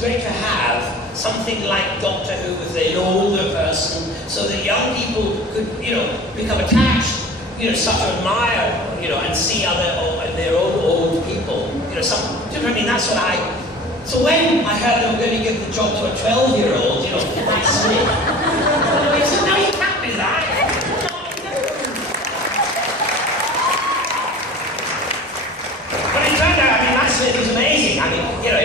great to have something like Doctor Who with an older person, so that young people could, become attached, start to admire, and see their own old people. Do you know what I mean? That's what So when I heard they were going to give the job to a 12-year-old, that's it. I said, no, you can't do that. But it turned out, it was amazing.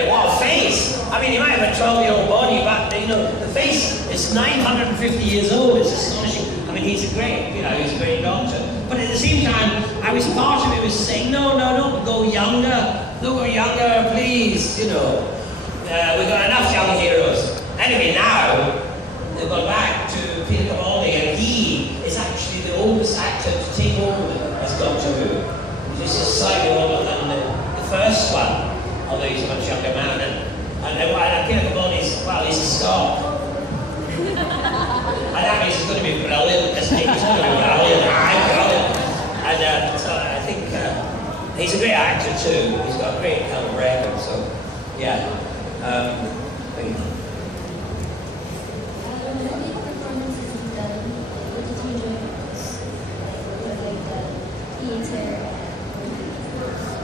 What a face. He might have a 12-year-old body, but, the face is 950 years old. It's astonishing. He's a great doctor. But at the same time, I was part of it was saying, no, go younger, please, We've got enough young heroes. Anyway, now, they've gone back to Peter Capaldi, and he is actually the oldest actor to take over as Doctor Who. He's just slightly older than the first one, although he's a much younger man. And Peter Capaldi's, he's a Scot. And that means he's going to be brilliant, isn't he? He's going to be brilliant. And so I think he's a great actor too. He's got a great record, so yeah.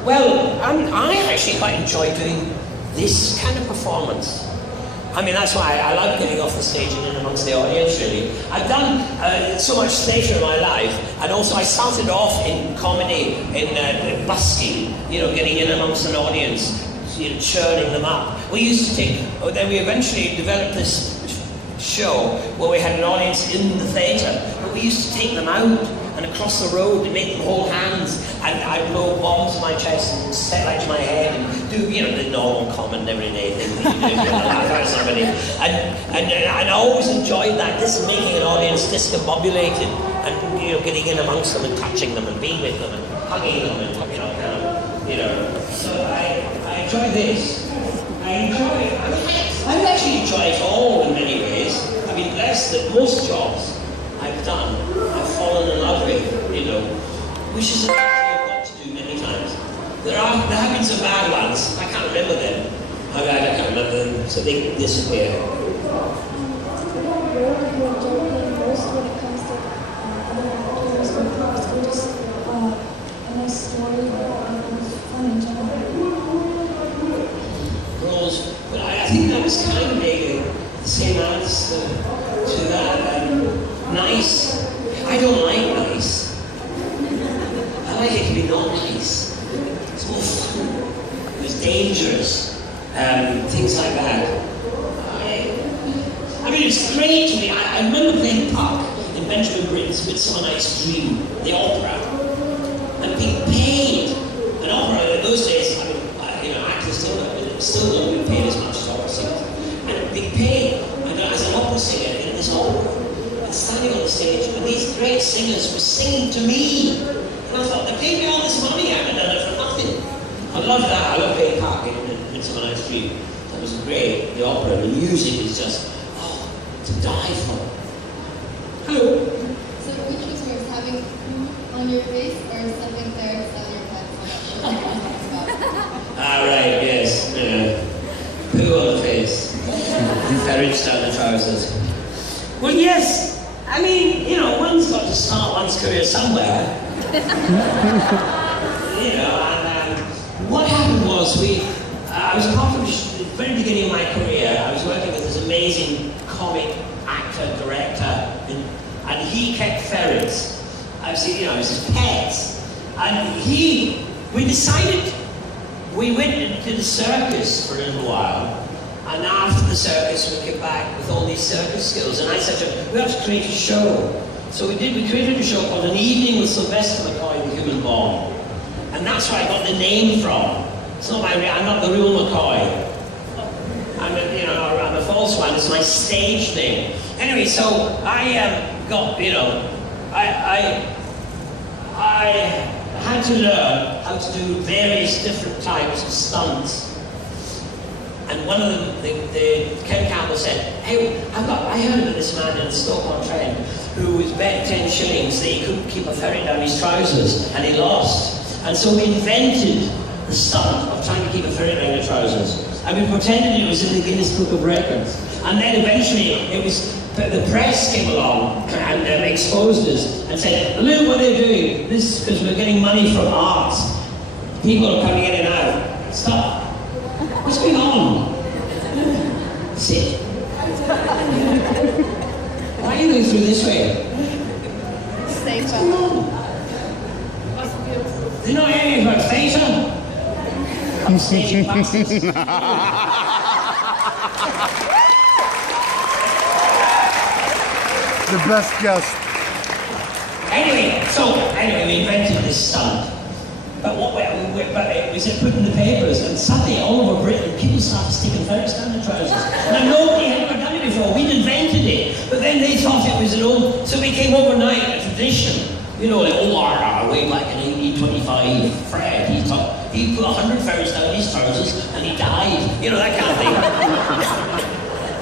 Well, I actually quite enjoy doing this kind of performance. That's why I like getting off the stage and in amongst the audience, really. I've done so much theatre in my life, and also I started off in comedy, in busking, getting in amongst an audience, churning them up. We used to then we eventually developed this show where we had an audience in the theatre, but we used to take them out and across the road and make them hold hands, and I'd blow bombs to my chest and set light to my head and do, the normal common everyday thing that you do, laugh at somebody. And I always enjoyed that, this making an audience discombobulated and, getting in amongst them and touching them and being with them and hugging them and, So I enjoy this. I actually enjoy it all in many ways. Less than most jobs I've done, I've fallen in love with, which is something I've got to do many times. There have been some bad ones. I can't remember them. I can't remember them, so they disappear. Roles, but I think that was kind of maybe the same answer to that. Nice. I don't like nice. I like it to be not nice. It's more fun. It's dangerous. Things like that. It's great to me. I remember playing Puck in Benjamin Britten's Midsummer Night's Dream, the opera, and being paid. An opera in those days, actors still don't get paid as much as opera singers. And being paid as an opera singer in this opera, and standing on the stage, and these great singers were singing to me. And I thought, they paid me all this money, I haven't done it for nothing. I love that. I love playing Puck in Midsummer Night's Dream. That was great. The opera, the music is just, to die for. Hello. So which was worse, having on your face or something there on your head? Right, yes. Poo on the face. Ferrets down the trousers. Well, yes. One's got to start one's career somewhere. What happened was I was part of the very beginning of my career. I was working with this amazing comic actor, director, and he kept ferrets. I've seen, it was his pets. And we decided, we went into the circus for a little while, and after the circus we came back with all these circus skills, and I said, we have to create a show. So we created a show called An Evening with Sylvester McCoy, the Human Bomb. And that's where I got the name from. It's not I'm not the real McCoy. I'm a false one. It's my stage name. Anyway, so I got, I had to learn how to do various different types of stunts. And one of them, Ken Campbell said, hey, I heard of this man in Stoke-on-Trent who was bet 10 shillings that he couldn't keep a ferret down his trousers, and he lost. And so we invented the stunt of trying to keep a ferret down your trousers. and we pretended it was in the Guinness Book of Records. And then eventually the press came along and exposed us and said, look what they're doing. This is because we're getting money from arts. People are coming in and out. Stop. What's going on? Sit. Why are you going through this way? What's going on? Do you know anything about theatre? I'm staging classes. The best guest. Anyway, we invented this stunt. But it was put in the papers, and suddenly all over Britain, people started sticking ferrets down their trousers. Now nobody had ever done it before. We'd invented it, but then they thought it was an old, so it became overnight a tradition. You know, like, way back in 1825, Fred, he put 100 ferrets down his trousers, and he died. You know, that kind of thing.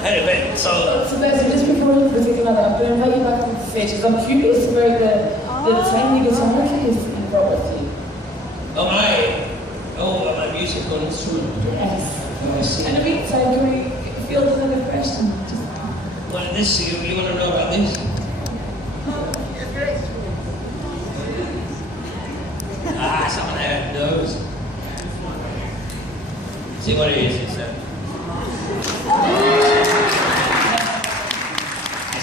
Anyway, so Sylvester, just before we take another, I'm going to invite you back on stage because I'm curious about the tiny guitar case that you brought with you. My musical instrument. Yes. Oh, I see. In the meantime, can we field another question? Well, this, you want to know about this? Someone there knows. See what it is, it's a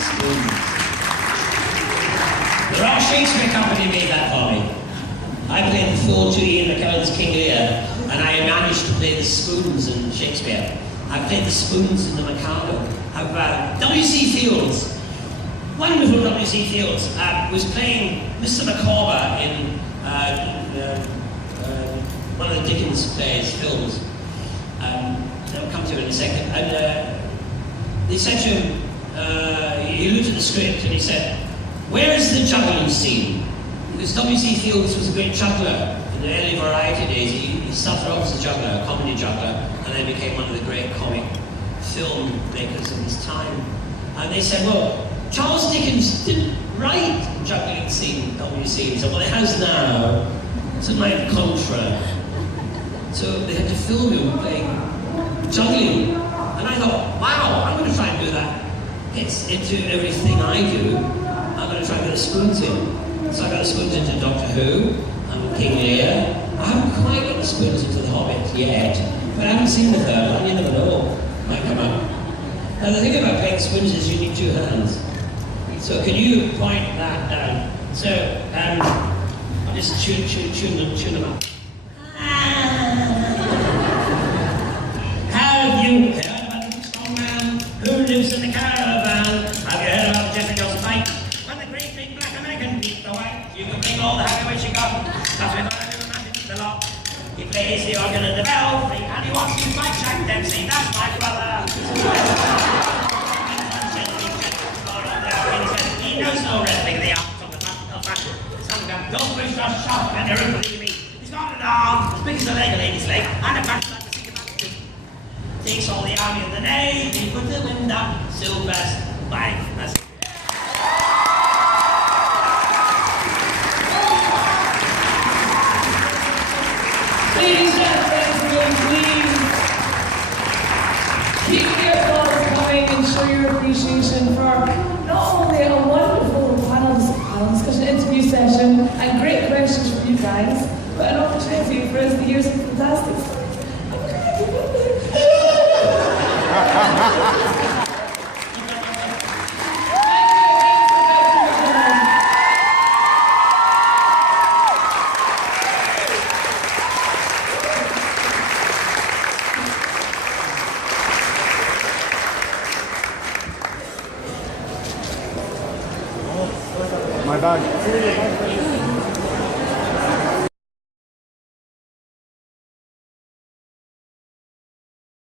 spoon. The Royal Shakespeare Company made that for me. I played the fool to Ian McKellen's King Lear, and I managed to play the spoons in Shakespeare. I played the spoons in the Mikado. W.C. Fields, wonderful W.C. Fields, was playing Mr. Micawber in one of the Dickens plays, films. I'll come to it in a second. And they said to him, he looked at the script and he said, where is the juggling scene? Because W.C. Fields was a great juggler in the early variety days. He started off as a juggler, a comedy juggler, and then became one of the great comic film makers of his time. And they said, well, Charles Dickens didn't write the juggling scene, W.C. He said, well, it has now. It's in my contra. So they had to film him playing juggling. And I thought, wow, I'm going to try and do that. It's into everything I do. I'm going to try and get the spoons in. So I got the spoons into Doctor Who, and King Lear. I haven't quite got the spoons into The Hobbit yet, but I haven't seen the third one, you never know. Might come out. Now the thing about playing spoons is you need two hands. So can you point that down? So, I'll just tune them up. Have you heard about the strong man who lives in the caravan? Have you heard about Jeffrey Johnson Pike? When the great big black American beat the white, you can bring all the heavyweights you got. That's what I do, man, it's the lot. He plays the organ and the bell, and he wants to fight Jack Dempsey, that's my brother. He knows no wrestling, the arms of the back. Some of them don't push us sharp and they're believe me. He's got an arm as big as a leg, a lady's leg, and a back like the seat of a takes all the army of the navy, he put the wind up, Sylvester, bang, that's it. Ladies and gentlemen, please keep your applause coming and show your appreciation for not only a wonderful panel discussion, interview session, and great questions from you guys, but an opportunity for us to hear some fantastic stories. My bag.